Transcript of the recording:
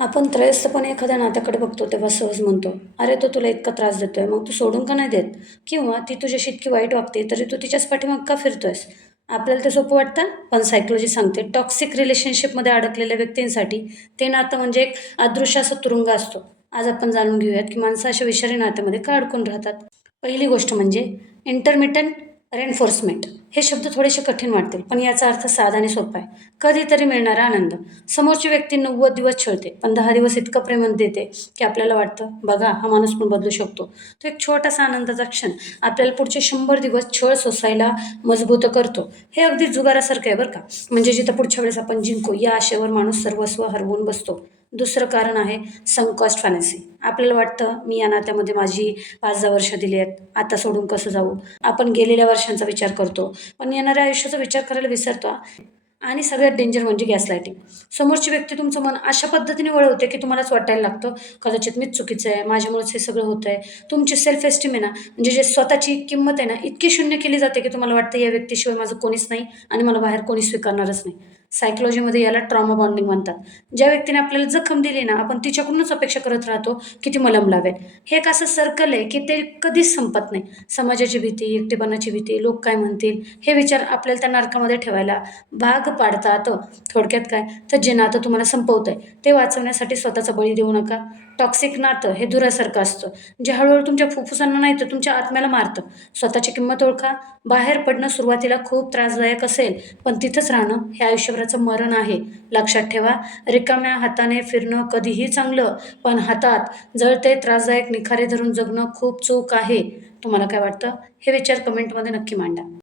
आपण त्रयस्थपणे एखाद्या नात्याकडे बघतो तेव्हा सहज म्हणतो, अरे तो तुला इतका त्रास देतोय, मग तू सोडून का नाही देत? किंवा ती तुझ्याशी इतकी वाईट वागते, तरी तू तिच्याच पाठीमाग का फिरतोयस? आपल्याला ते सोपं वाटतं, पण सायकोलॉजी सांगते टॉक्सिक रिलेशनशिपमध्ये अडकलेल्या व्यक्तींसाठी ते नातं म्हणजे एक अदृश्य असा तुरुंग असतो. आज आपण जाणून घेऊयात की माणसं अशा विषारी नात्यामध्ये का अडकून राहतात. पहिली गोष्ट म्हणजे इंटरमिटंट रेनफोर्समेंट. हे शब्द थोडेसे कठीण वाटतील, पण याचा अर्थ साधा आणि सोपा आहे. कधीतरी मिळणारा आनंद. समोरची व्यक्ती 90 दिवस छळते, पण 10 दिवस इतकं प्रेम देते की आपल्याला वाटतं, बघा हा माणूस पण बदलू शकतो. तो एक छोटासा आनंदाचा क्षण आपल्याला पुढचे 100 दिवस छळ सोसायला मजबूत करतो. हे अगदी जुगारासारखं आहे बरं का. म्हणजे जिथं पुढच्या वेळेस आपण जिंकू या आशेवर माणूस सर्वस्व हरवून बसतो. दुसरं कारण आहे संक कॉस्ट फॅन्सी. आपल्याला वाटतं, मी या नात्यामध्ये माझी 5-10 वर्ष दिली आहेत, आता सोडून कसं जाऊ? आपण गेलेल्या वर्षांचा विचार करतो, पण येणाऱ्या आयुष्याचा विचार करायला विसरतो. आणि सगळ्यात डेंजर म्हणजे गॅसलायटिंग. समोरची व्यक्ती तुमचं मन अशा पद्धतीने वळवते की तुम्हालाच वाटायला लागतं, कदाचित मीच चुकीचं आहे, माझ्यामुळेच हे सगळं होतंय. तुमची सेल्फ एस्टीम आहे ना, म्हणजे जे स्वतःची किंमत आहे ना, इतकी शून्य केली जाते की तुम्हाला वाटतं या व्यक्तीशिवाय माझं कोणीच नाही आणि मला बाहेर कोणी स्वीकारणारच नाही. सायकोलॉजीमध्ये याला ट्रॉमा बॉन्डिंग म्हणतात. ज्या व्यक्तीने आपल्याला जखम दिली ना, आपण तिच्याकडूनच अपेक्षा करत राहतो की ती मलम लावेल. हे एक असं सर्कल आहे की ते कधीच संपत नाही. समाजाची भीती, एकटेपणाची भीती, लोक काय म्हणतील, हे विचार आपल्याला त्या नरकामध्ये ठेवायला भाग पाडतात. थोडक्यात काय, तर जे नातं तुम्हाला संपवतंय ते वाचवण्यासाठी स्वतःचा बळी देऊ नका. टॉक्सिक नातं हे धुरासारखं असतं, जे हळूहळू तुमच्या फुफ्फुसांना नाही तर तुमच्या आत्म्याला मारतं. स्वतःची किंमत ओळखा. बाहेर पडणं सुरुवातीला खूप त्रासदायक असेल, पण तिथंच राहणं हे आयुष्यभराचं मरण आहे. लक्षात ठेवा, रिकाम्या हाताने फिरणं कधीही चांगलं, पण हातात जळते त्रासदायक निखारे धरून जगणं खूप चूक आहे. तुम्हाला काय वाटतं? हे विचार कमेंटमध्ये नक्की मांडा.